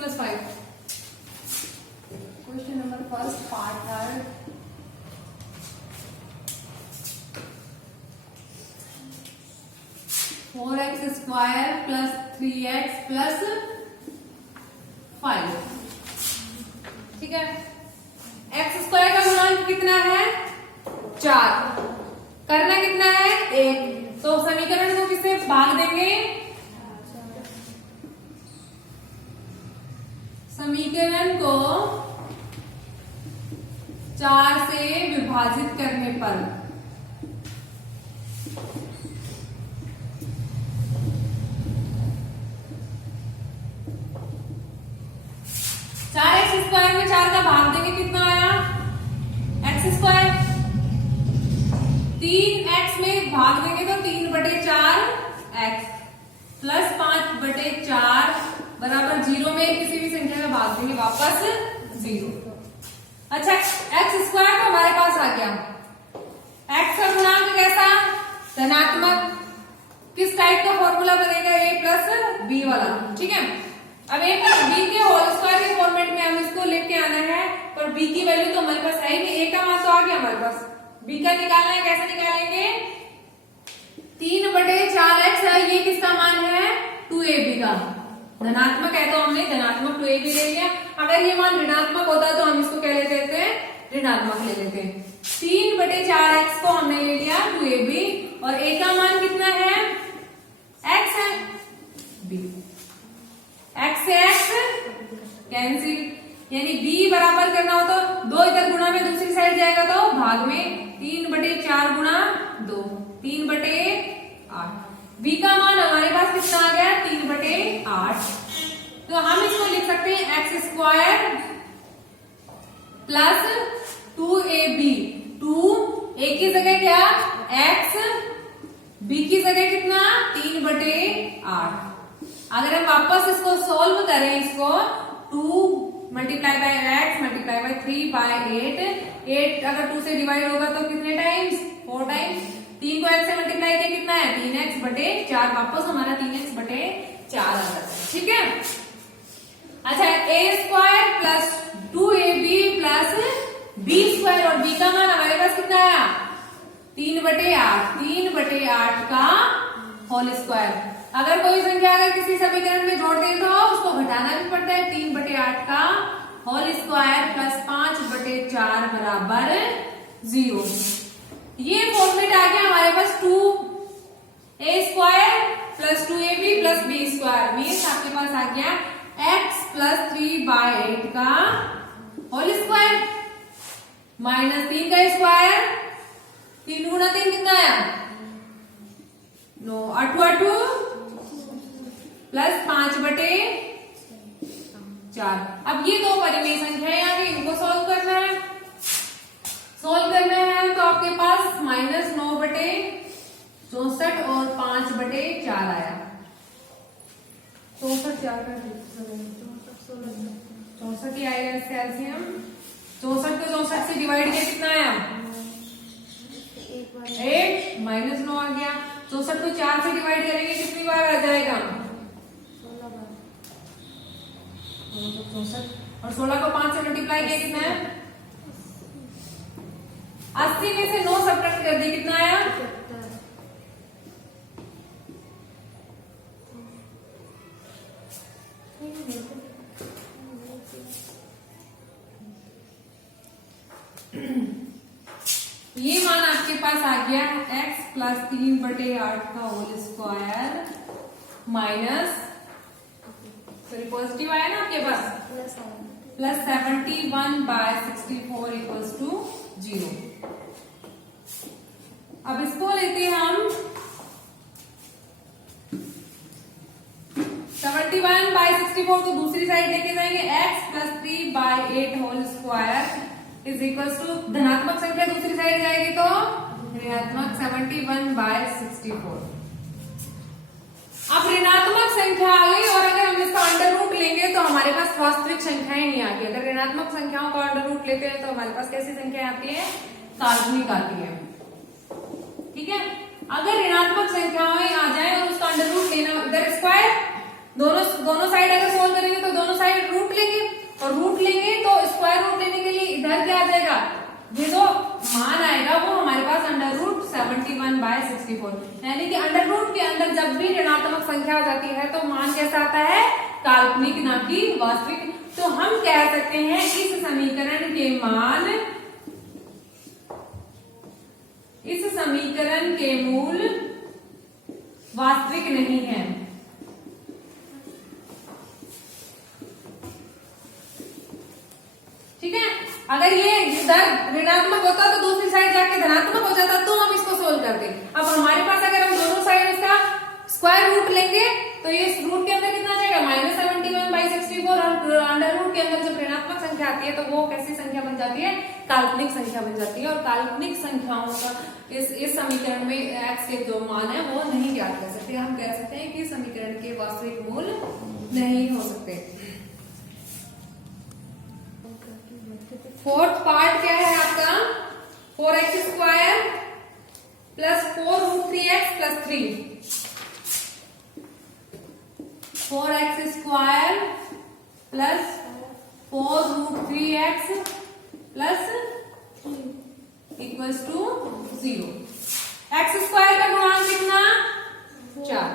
plus 5. Question number first, part third. Four x square plus 3x plus 5. ठीक है, x square का गुणांक कितना है? 4. करना कितना है? 1. तो समीकरण को किससे भाग देंगे? समीकरण को 4 से विभाजित करने पर 4x स्क्वायर में 4 का भाग देंगे, कितना आया? X square. 3x में भाग देंगे तो 3/4 x प्लस 5/4 बराबर 0 में किसी भी संख्या का भाग देंगे वापस 0. अच्छा, एक्स स्क्वायर तो हमारे पास आ गया. एक्स का गुणांक कैसा? धनात्मक. किस टाइप का फॉर्मूला बनेगा? a प्लस बी वाला. ठीक है, अब a प्लस बी के होल स्क्वायर के फॉर्मेट में हम इसको लेके आना है, पर b की वैल्यू तो हमारे पास है ही नहीं. a का मान तो आ गया हमारे पास, b का निकालना है. कैसे निकालेंगे? 3/4x है, ये किसका मान है? 2ab का. धनात्मक है तो हमने धनात्मक 2ab ले लिया. अगर ये मान ऋणात्मक होता तो हम इसको क्या ले लेते हैं? ऋणात्मक ले लेते हैं. 3/4x को हमने ले लिया 2ab, और a का मान कितना है? x है. b x से x कैंसिल, यानी b बराबर करना हो तो 2 इधर गुणा में दूसरी साइड जाएगा तो भाग में 3/4 गुणा 2, 3/8. b का मान हमारे पास कितना आ गया? 3/8. तो हम इसको लिख सकते हैं x square plus 2ab. 2 a की जगह क्या? x, b की जगह कितना? 3/8. अगर हम वापस इसको सोल्व करें, इसको 2 multiply by x multiply by 3/8. 8 अगर 2 से डिवाइड होगा तो कितने टाइम्स? 4 टाइम्स. 3 को x से मल्टीप्लाई किया कितना है? 3x/4. वापस हमारा 3x/4 आ जाता है. ठीक है. अच्छा, a square plus 2ab plus b square, और b का मान हमारे पास कितना आया? 3/8. 3/8 का होल स्क्वायर. अगर कोई संख्या अगर किसी समीकरण में जोड़ दें तो उसको घटाना भी पड़ता है. 3/8 का होल स्क्वायर प्लस 5/4 बराबर 0. ये फॉर्मेट आ गया हमारे पास. 2a square plus 2ab plus b square. Means आपके पास आ गया x प्लस 3/8 का होल स्क्वायर माइनस 3 का स्क्वायर. 3 गुणा 3 कितना आया? 9. 8 प्लस 5/4. अब ये दो परिमेय संख्याएं आ गई, इनको सॉल्व करना है. सॉल्व करना है तो आपके पास -9/64 और 5/4 आया. 64 ही आएगा इसका एलसीएम. 64 को 64 से डिवाइड किया कितना आया? 8. -9 आ गया. 64 को 4 से डिवाइड करेंगे कितनी बार आ जाएगा? 64. और 16 को 5 से मल्टीप्लाई किया कितना है? 80 में से 9 सब्ट्रैक्ट कर दिए कितना आया? 70. ये मान आपके पास आ गया x प्लस 3/8 का whole square minus, sorry positive आया ना आपके पास, प्लस 71/64 इक्वल्स टू 0. अब इसको लेते हैं हम 71/64 को दूसरी साइड लेके जाएंगे. x plus 3/8 whole square is equals to, धनात्मक संख्या दूसरी साइड जाएगी तो ऋणात्मक 71/64. अब ऋणात्मक संख्या आ गई और अगर हम इसका अंडर रूट लेंगे तो हमारे पास वास्तविक संख्याएं नहीं आती. अगर ऋणात्मक संख्याओं का अंडर रूट लेते हैं तो हमारे पास कैसी संख्या आती है? काल्पनिक आती है. ठीक है. अगर ऋणात्मक संख्याएं आ जाए और उसका अंडर रूट लेना, इधर स्क्वायर, दोनों साइड अगर सोल्व करेंगे तो दोनों साइड रूट और रूट लेंगे तो स्क्वायर रूट लेने के लिए इधर क्या आ जाएगा, ये जो मान आएगा वो हमारे पास अंडर रूट 71/64, यानी कि अंडर रूट के अंदर जब भी ऋणात्मक संख्या आ जाती है तो मान कैसा आता है, काल्पनिक ना कि वास्तविक। तो हम कह सकते हैं इस समीकरण के मान, इस समीकरण के मूल वास्तविक नहीं है। ठीक है, अगर ये इधर ऋणात्मक होता तो दूसरी साइड जाके धनात्मक हो जाता तो हम इसको सोल्व करते। अब हमारे पास अगर हम दोनों साइड इसका स्क्वायर रूट लेंगे तो ये रूट के अंदर कितना जाएगा, -71/64, और अंडर रूट के अंदर जब ऋणात्मक संख्या आती है तो वो कैसी संख्या बन जाती है, काल्पनिक संख्या बन जाती है। और काल्पनिक संख्याओं का इस समीकरण में x के जो मान है वो नहीं ज्ञात कर सकते। हम कह सकते हैं कि समीकरण के वास्तविक मूल नहीं हो सकते। फोर्थ पार्ट क्या है आपका, 4x² + 4√3x + 3, 4x² + 4√3x = 0। x² का गुणांक कितना, 4,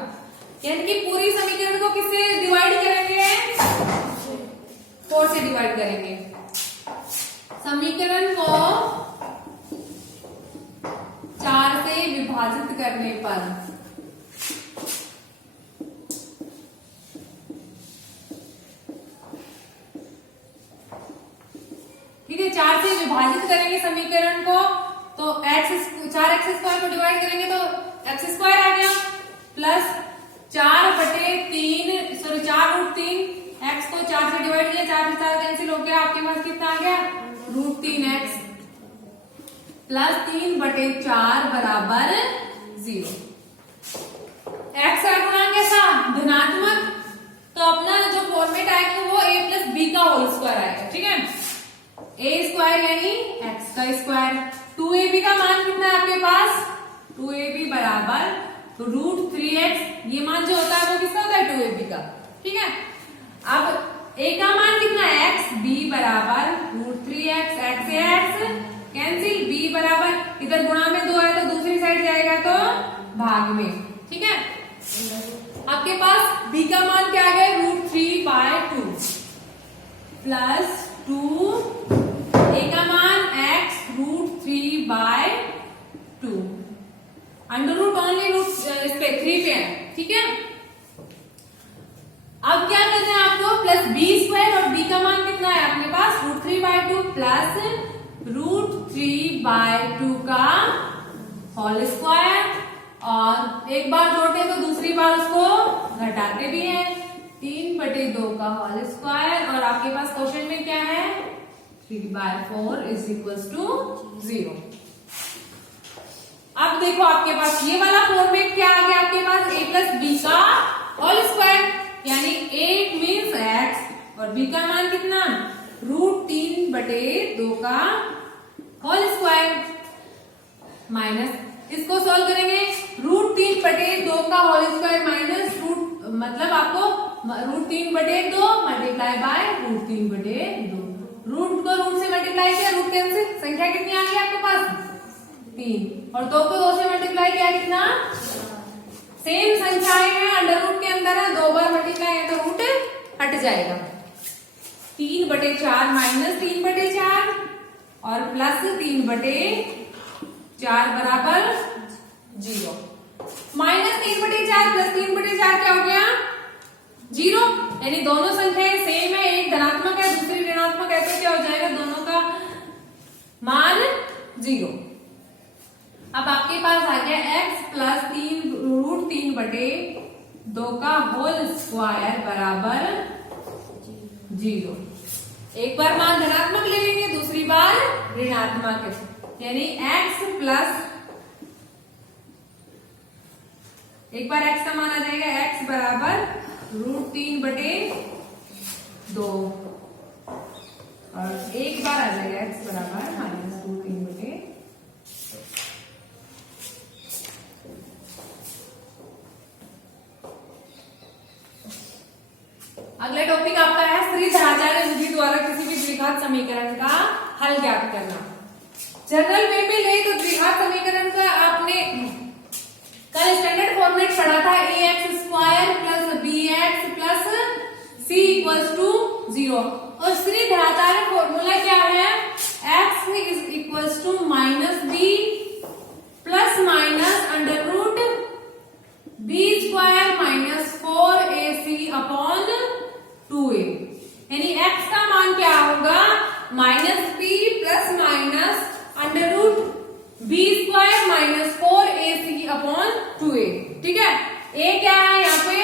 यानी कि पूरी समीकरण को किससे डिवाइड करेंगे, 4 से डिवाइड करेंगे। समीकरण को 4 से विभाजित करने पर ठीक है, 4 से विभाजित करेंगे समीकरण को तो 4x² को डिवाइड करेंगे तो x² आ गया प्लस 4/3 सॉरी 4√3, x को 4 से डिवाइड किया, 4 से 4 कैंसिल हो गया, आपके पास कितना आ गया, √3x प्लस 3/4 = 0। x का गुणांक कैसा, धनात्मक, तो अपना जो फॉर्मेट आएगा वो a + b का होल स्क्वायर आएगा। ठीक है, a² यानी x का स्क्वायर। 2ab का मान कितना है आपके पास, 2ab = √3x, ये मान जो होता है वो किसका होता है, 2ab का। ठीक है, अब a का मान कितना है, x, b = √3x, x से x कैंसिल, b बराबर इधर गुणा में 2 है तो दूसरी साइड जाएगा तो भाग में। ठीक है, आपके पास b का मान क्या आ गया, √3/2 प्लस 2, a का मान x √3/2, under root only root इस पे 3 पे है। ठीक है, अब क्या करना है आपको, प्लस b² और b का मान कितना है आपके पास, √3/2 प्लस √3/2 का होल स्क्वायर, और एक बार जोड़ते तो दूसरी बार उसको घटाते भी हैं, 3/2 का होल स्क्वायर, और आपके पास क्वेश्चन में क्या है, 3/4 = 0। अब देखो आपके पास ये वाला फॉर्मेट क्या आ गया, आपके पास a + b का होल स्क्वायर, यानी a मीन्स x और b का मान कितना, √3/2 का होल स्क्वायर, माइनस इसको सॉल्व करेंगे, √3/2 का होल स्क्वायर माइनस रूट, मतलब आपको √3/2 मल्टीप्लाई बाय √3/2, रूट को रूट से मल्टीप्लाई किया, रूट कैंसिल, संख्या कितनी आ गई आपके पास, 3, और 2 को 2 से मल्टीप्लाई किया कितना, सेम संख्याएं हैं, अंडर रूट के अंदर है, 2 बार मल्टीप्लाई है तो रूट हट जाएगा, 3/4 माइनस 3/4 और प्लस 3/4 बराबर 0। माइनस 3/4 प्लस 3/4 क्या हो गया, 0, यानी दोनों संख्याएं सेम है, एक धनात्मक है दूसरी ऋणात्मक है, तो क्या हो जाएगा, दोनों का मान 0। अब आपके पास आ गया x प्लस √3/2 का होल स्क्वायर बराबर 0। एक बार मान धनात्मक ले लेंगे, दूसरी बार ऋणात्मक, यानी x प्लस, एक बार x का मान आ जाएगा x बराबर √3/2 और एक बार आ जाएगा x बराबर -√3/2। अगला टॉपिक आपका है त्रिधाचार्य विधि द्वारा किसी भी द्विघात समीकरण का हल ज्ञात करना। जनरल वे में ले तो द्विघात समीकरण का आपने कल स्टैंडर्ड फॉर्मेट पढ़ा था, ax² plus bx plus c equals to 0। और त्रिधाचार्य फॉर्मूला क्या है, x is equals to minus b plus minus under root b² minus 4ac upon 2a। यानी x का मान क्या होगा, minus b plus minus under root b² minus 4ac upon 2a। ठीक है, a क्या है यहाँ पे,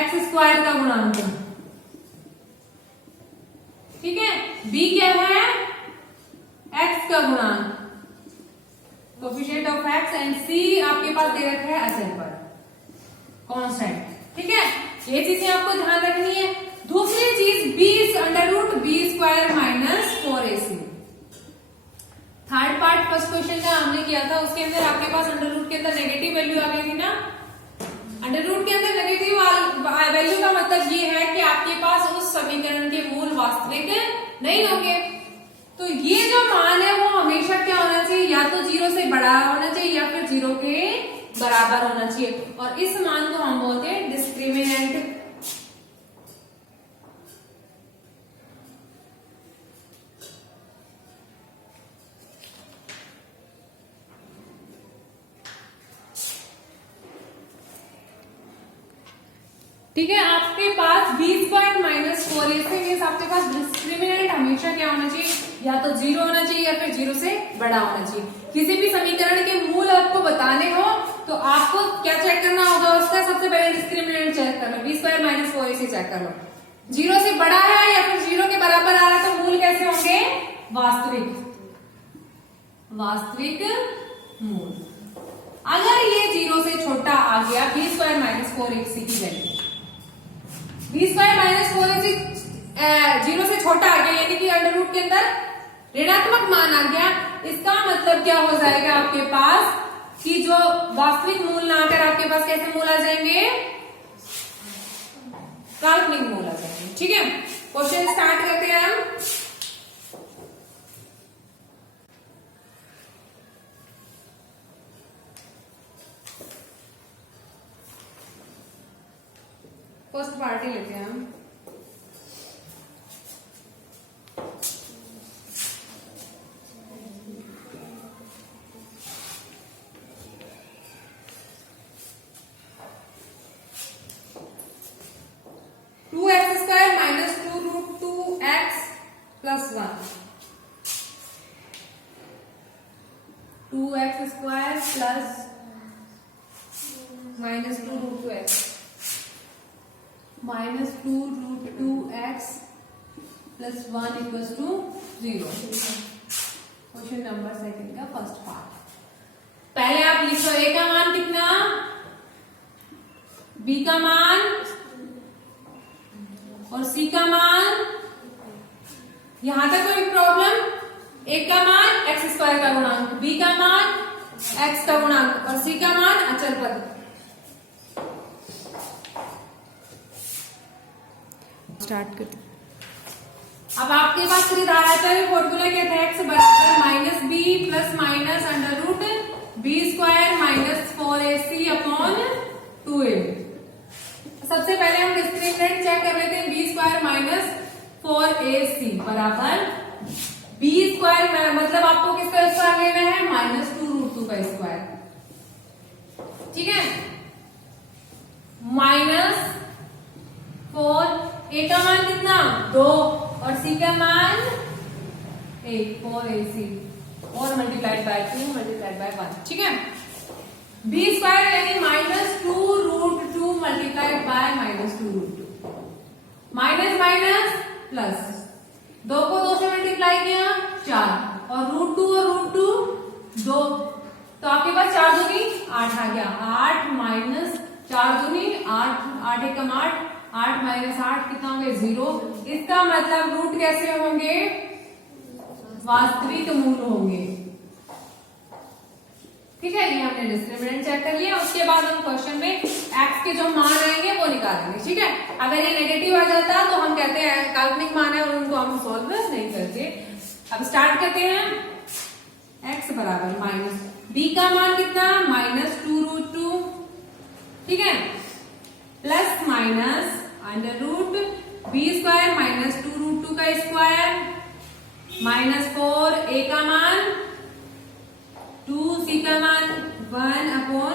x² का गुणांक, ठीक है, b क्या है, x का गुणांक, coefficient of x, and c आपके पास दे रखा है अचल पर, कांस्टेंट। ठीक है, ये चीजें आपको ध्यान रखनी है। दूसरी चीज b under root b² minus 4ac। Third part first question का हमने किया था, उसके अंदर आपके पास अंडर रूट के अंदर नेगेटिव वैल्यू आ गई थी ना। अंडर रूट के अंदर नेगेटिव वैल्यू का मतलब ये है कि आपके पास उस समीकरण के मूल वास्तविक नहीं होंगे। तो ये जो मान है वो हमेशा क्या होना चाहिए, या तो 0 से बड़ा होना चाहिए या फिर 0 के बराबर होना चाहिए। और इस मान को हम बोलते हैं डिस्क्रिमिनेंट। ठीक है, आपके पास b² माइनस 4ac मीन्स आपके पास डिस्क्रिमिनेंट हमेशा क्या होना चाहिए, या तो 0 होना चाहिए या फिर 0 से बड़ा होना चाहिए। किसी भी समीकरण के मूल आपको बताने हो तो आपको क्या चेक करना होगा, उसका सबसे पहले डिस्क्रिमिनेंट चेक कर लो, b² माइनस 4ac चेक कर लो। 0 से बड़ा है या फिर 0 के बराबर आ रहा है तो मूल कैसे होंगे, वास्तविक मूल। अगर ये 0 से छोटा आ गया, b² माइनस 4ac की वैल्यू, b² माइनस 4ac 0 से छोटा आ गया, यानी कि अंडर रूट के अंदर ऋणात्मक मान आ गया। इसका मतलब क्या हो जाएगा आपके पास कि जो वास्तविक मूल ना आकर आपके पास कैसे मूल आ जाएंगे, काल्पनिक मूल आ जाएंगे। ठीक है, क्वेश्चन स्टार्ट करते हैं हम। फर्स्ट पार्टी लेते हैं हम। Plus 1 2x² plus minus 2 root 2x minus 2 root 2x plus 1 equals to 0। Question number second का फर्स्ट पार्ट। पहले आप लिखो a का मान कितना, b का मान और c का मान। यहां तक कोई प्रॉब्लम, a का मान x² का गुणांक, b का मान x का गुणांक और c का मान अचल पद। स्टार्ट करते। अब आपके पास त्रिधाराचार्य फॉर्मूला क्या था, x बराबर minus b plus minus under root b² minus 4ac upon 2a। सबसे पहले हम डिस्क्रिमिनेंट चेक कर लेते हैं, b² माइनस 4ac बराबर b² मतलब आपको किसका स्क्वायर लेना है, माइनस 2 रूट 2 का स्क्वायर। ठीक है, माइनस 4, a का मान कितना 2 और c का मान 1 4ac और मल्टीप्लाइड बाय 2 मल्टीप्लाइड बाय 1। ठीक है, b² यानी minus 2 root 2 multiplied by minus 2 root 2, minus minus plus, 2 को 2 से मल्टीप्लाई किया 4 और रूट 2 और रूट 2 2, तो आपके पास 4 दूनी 8 आ गया। 8 माइनस 4 दूनी 8, 8 एकम 8, 8 माइनस 8 कितना होंगे 0। इसका मतलब रूट कैसे होंगे, वास्तविक मूल होंगे। ठीक है, ये हमने डिस्क्रिमिनेंट चेक कर लिया। उसके बाद हम क्वेश्चन में x के जो मान आएंगे वो निकाल देंगे, ठीक है। अगर ये नेगेटिव आ जाता तो हम कहते हैं काल्पनिक मान है और उनको हम सॉल्व नहीं करते। अब स्टार्ट करते हैं। x बराबर माइनस b का मान कितना, -2√2, ठीक है, प्लस माइनस √b² -2√2 का स्क्वायर, -4 a का मान 2, c का मान 1/2a,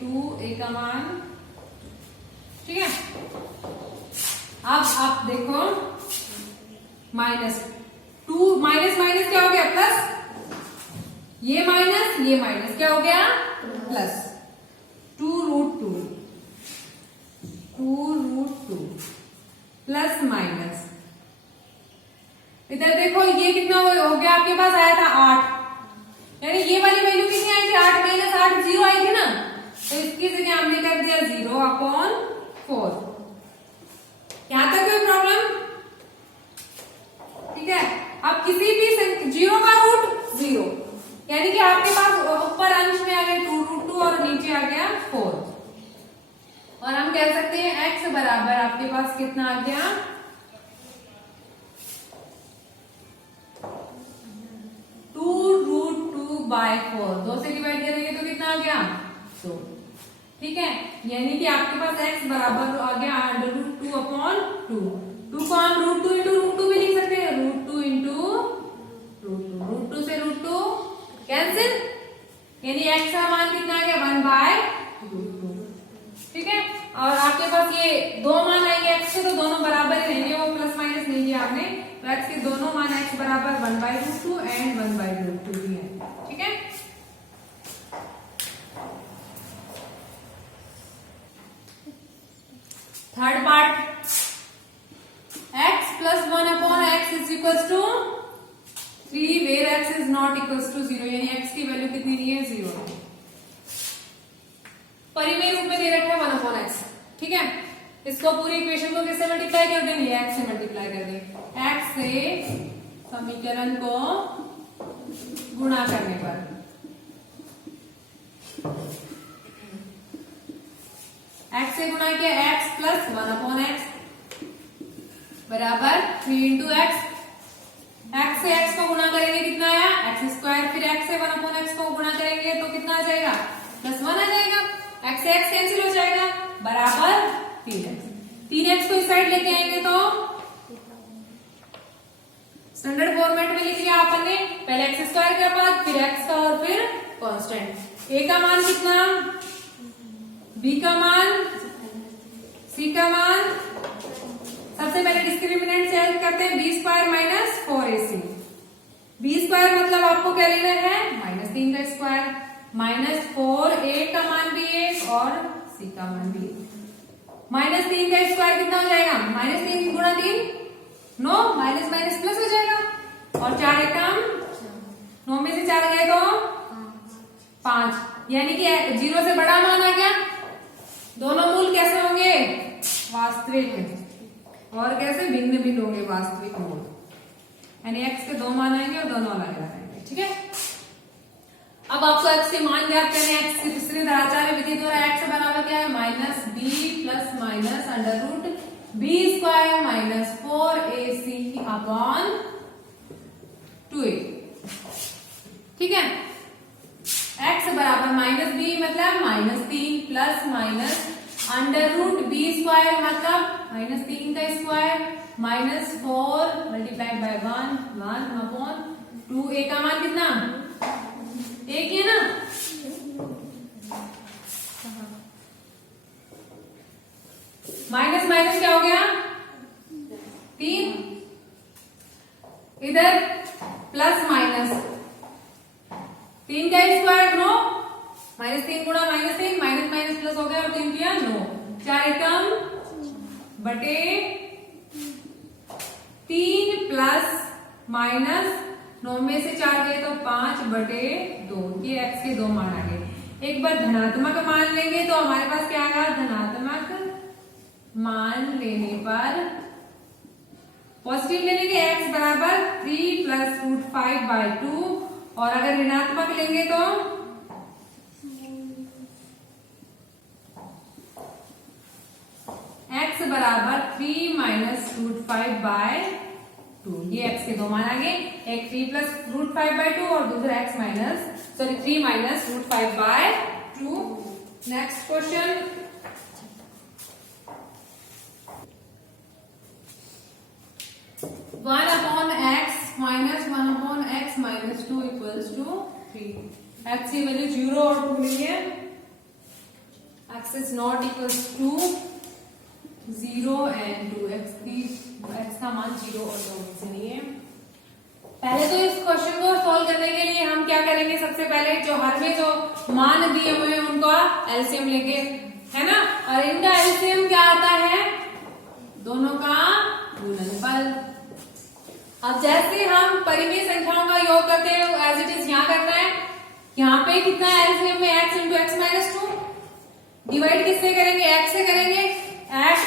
2a का मान, ठीक है। अब आप देखो -2 माइनस माइनस क्या हो गया प्लस, ये माइनस क्या हो गया प्लस, 2√2 प्लस माइनस, इधर देखो ये कितना हो गया आपके पास आया था 8, यानी ये वाली वैल्यू कितनी आई थी 8 - 8 0 आई थी ना, तो इसकी जगह हमने कर दिया 0/4। यहां तक कोई प्रॉब्लम, ठीक है। अब किसी भी 0 का रूट 0, यानी कि आपके पास ऊपर अंश में आ गया 2√2 और नीचे आ गया 4, और हम कह सकते हैं x बराबर आपके पास कितना आ गया 2√2/4, 2 से डिवाइड करेंगे तो कितना आ गया 2, ठीक है। यानी कि आपके पास x बराबर आ गया √2/2, 2 को हम √2 × √2 भी लिख सकते हैं, √2 × √2 से √2 कैंसिल, यानी x का मान कितना आ गया 1/√2, ठीक है। और आपके पास ये दो मान आएंगे x के, तो दोनों बराबर ही रहेंगे, वो प्लस माइनस नहीं किया आपने, तो x के दोनों मान x बराबर 1/√2 एंड 1/√2 भी है, ठीक है। Third part, x + 1/x = 3 where x is not equals to 0, यानी x की वैल्यू कितनी दी है 0, परिमेय रूप में दे रखा है 1/x, ठीक है। इसको पूरी इक्वेशन को किससे मल्टीप्लाई कर देंगे, x से मल्टीप्लाई कर देंगे, x से समीकरण को गुणा करने पर, x से गुणा किया x + 1/x बराबर 3 × x, x से x को गुणा करेंगे कितना आया x², फिर x से 1/x को गुणा करेंगे तो कितना आ जाएगा +1 आ जाएगा, x से x कैंसिल हो जाएगा बराबर 3x, 3x को इस साइड लेके आएंगे तो स्टैंडर्ड फॉर्मेट में लिख लिया अपन ने, पहले x² के बाद फिर x का और फिर कांस्टेंट, a का मान कितना, b का मान, c का मान, सबसे पहले डिस्क्रिमिनेंट चेक करते हैं, b² - 4ac, b² मतलब आपको क्या लेना है -3 का स्क्वायर, -4a का मान भी है और c का मान भी है, -3 का स्क्वायर कितना हो जाएगा, -3 × 3 9, माइनस माइनस प्लस हो जाएगा, और 4 एकम 9 में से 4 गए तो 5, यानी कि 0 से बड़ा मान आ गया, दोनों मूल कैसे होंगे वास्तविक, और कैसे भिन्न भिन्न होंगे वास्तविक मूल, यानी x के 2 मान आएंगे और दोनों अलग आएंगे, ठीक है। अब आपको x के मान ज्ञात करने हैं, x की तीसरी आचार्य विधि द्वारा x बराबर क्या है -b + -√b² - 4ac/2a, ठीक है। x बराबर -b मतलब -3 प्लस माइनस √b² मतलब -3 का स्क्वायर -4 × 1/2a का मान कितना, एक ही है ना, माइनस माइनस क्या हो गया 3, इधर प्लस माइनस 3 का स्क्वायर 9, -3 × -3 माइनस माइनस प्लस हो गया और 3 किया 9, 4 एकम बटे 3 प्लस माइनस 9 में से 4 गए तो 5/2, ये x के 2 मान आ गए। एक बार धनात्मक मान लेंगे तो हमारे पास क्या आएगा, धनात्मक मान लेने पर पॉजिटिव लेने के x बराबर 3 + √5/2, और अगर ऋणात्मक लेंगे तो 5/2। ये x के दो मान आ गए, एक 3 प्लस √5/2 और दूसरा x minus 3 minus √5/2। Next question, 1/x minus 1/x minus 2 equals to 3। x की वैल्यू 0 और 2 नहीं है, x is not equals to 0 and 2। x का मान 0 और 2 में से नहीं है। पहले तो इस क्वेश्चन को सॉल्व करने के लिए हम क्या करेंगे, सबसे पहले जो हर में जो मान दिए हुए हैं उनका एलसीएम लेंगे, है ना। और इनका एलसीएम क्या आता है, दोनों का गुणनफल। अब जैसे हम परिमेय संख्याओं का योग करते हैं एज इट इज यहाँ करना है। यहाँ पे कितना है एलसीएम में, x into x minus 2। Divide किससे करेंगे, x से करेंगे। x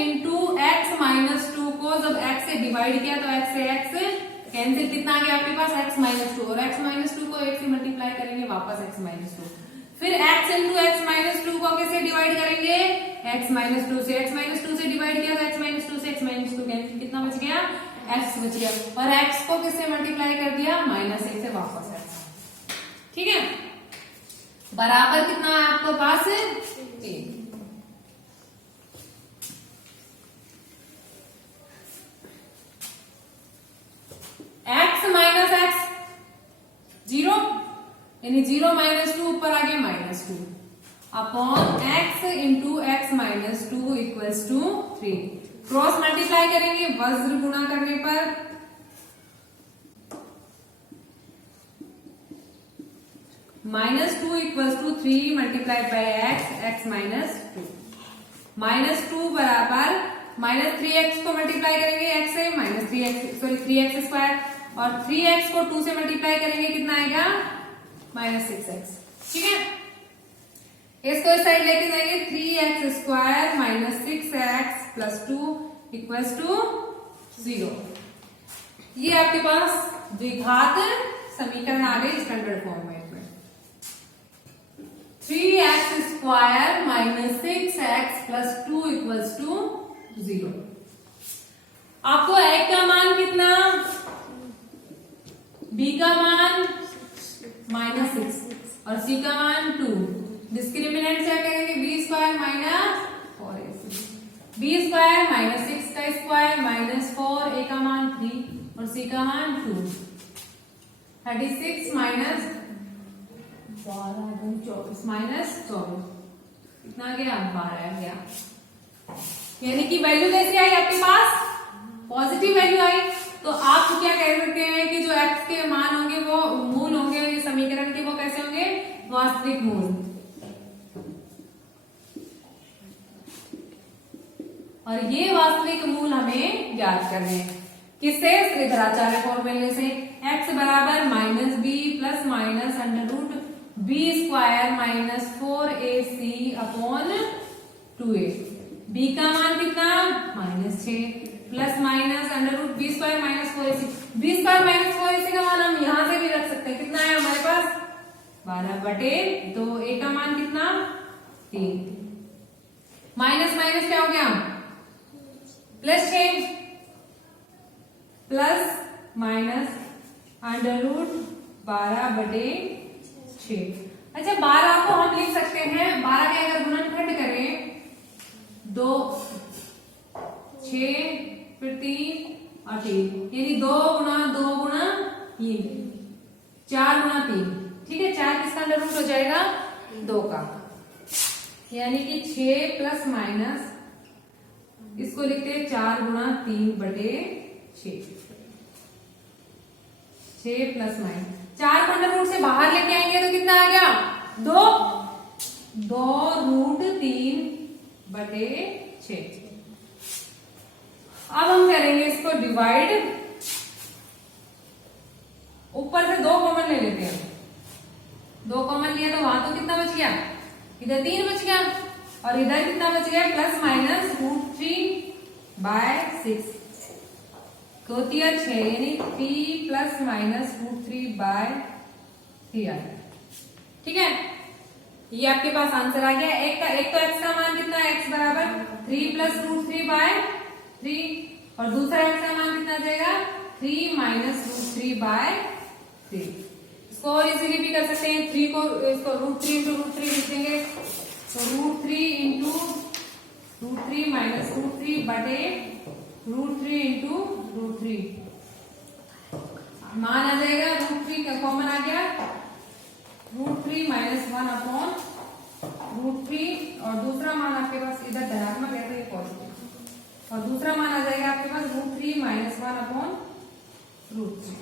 इंटू एक्स माइनस 2 को जब x से डिवाइड किया तो x से x कैंसिल, कितना आ गया आपके पास x माइनस 2, और x माइनस 2 को 1 से मल्टीप्लाई करेंगे वापस x माइनस 2। फिर x इंटू एक्स माइनस 2 को कैसे डिवाइड करेंगे, x माइनस 2 से। x माइनस 2 से डिवाइड किया तो x माइनस 2 से x माइनस 2 कैंसिल, कितना बच गया, x बच गया। और x को किससे मल्टीप्लाई कर दिया, -1 से वापस x। ठीक है, बराबर कितना है आपके पास, 3। x माइनस एक्स 0, यानी 0 माइनस 2 ऊपर आ गया -2 upon x into x minus 2 equals to 3। Cross multiply करेंगे वज्र गुणा करने पर, -2 equals to 3 multiplied by x minus 2। -2 बराबर -3x को मल्टीप्लाई करेंगे x से, -3x स्क्वायर, और 3x को 2 से मल्टीप्लाई करेंगे कितना आएगा, -6x। ठीक है, इसको इस साइड लेके जाएंगे, 3x square minus 6x plus 2 equals to 0। ये आपके पास द्विघात समीकरण आ गए स्टैंडर्ड फॉर्म में। 3x square minus 6x plus 2 equals to 0। आपको a का मान कितना, b का मान -6 और c का मान 2। डिस्क्रिमिनेंट क्या करेंगे, b square minus 4ac, b square minus 6 का स्क्वायर माइनस 4, a का मान 3 और c का मान 2। 36 माइनस 24 माइनस 24 कितना गया, 12 आ गया। यानी कि वैल्यू कैसी आई आपके पास, पॉजिटिव वैल्यू आई। तो आप क्या कह सकते हैं कि जो x के मान होंगे वो मूल होंगे समीकरण के, वो कैसे होंगे, वास्तविक मूल। और ये वास्तविक मूल हमें ज्ञात करने हैं किससे, श्रीधराचार्य फॉर्मूले से। x बराबर -b plus minus under b square minus 4ac upon 2a। b का मान कितना, -6 plus minus under root b square minus 4ac। b square minus 4ac का मान हम यहां से भी रख सकते हैं, कितना है हमारे पास, 12/2। a का मान कितना, 3। माइनस माइनस क्या हो गया, +6 प्लस माइनस अंडर रूट 12/6। अच्छा, 12 को हम लिख सकते हैं, 12 के अगर गुणनखंड करें 2, 6 फिर 3 और 3, यानी 2 गुणा 2 गुणा 3, 4 गुणा 3। ठीक है, 4 किसका अंडर रूट हो जाएगा, 2 का, यानी कि 6 प्लस माइनस, इसको लिखते हैं 4 गुणा 3/6। 6 प्लस माइनस 4 को अंडर रूट से बाहर लेके आएंगे तो कितना आ गया, 2 √3/6। अब हम करेंगे इसको डिवाइड, ऊपर से 2 कॉमन ले लेते हैं। 2 कॉमन लिया तो वहां तो कितना बच गया, इधर 3 बच गया, और इधर कितना बच गया, प्लस माइनस √3/6 होती है 6, यानी 3 प्लस माइनस √3/3 आएगा। ठीक है, ये आपके पास आंसर आ गया। एक तो x का मान कितना है, x बराबर 3 प्लस √3/3, और दूसरा एक्स का मान कितना आ जाएगा 3 माइनस √3/3। इसको और इजीली भी कर सकते हैं, 3 को इसको √3 इंटू √3 लिख देंगे, तो √3 इंटू √3 माइनस √3 बटे √3 इंटू √3 मान आ जाएगा √3 का कॉमन आ गया √3 माइनस 1/√3 और दूसरा मान आपके पास इधर धनात्मक है तो ये पॉजिटिव और दूसरा मान आ जाएगा आपके पास √3 माइनस 1/√3।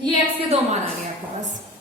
ये एक्स के दो मान आ गए आपके पास।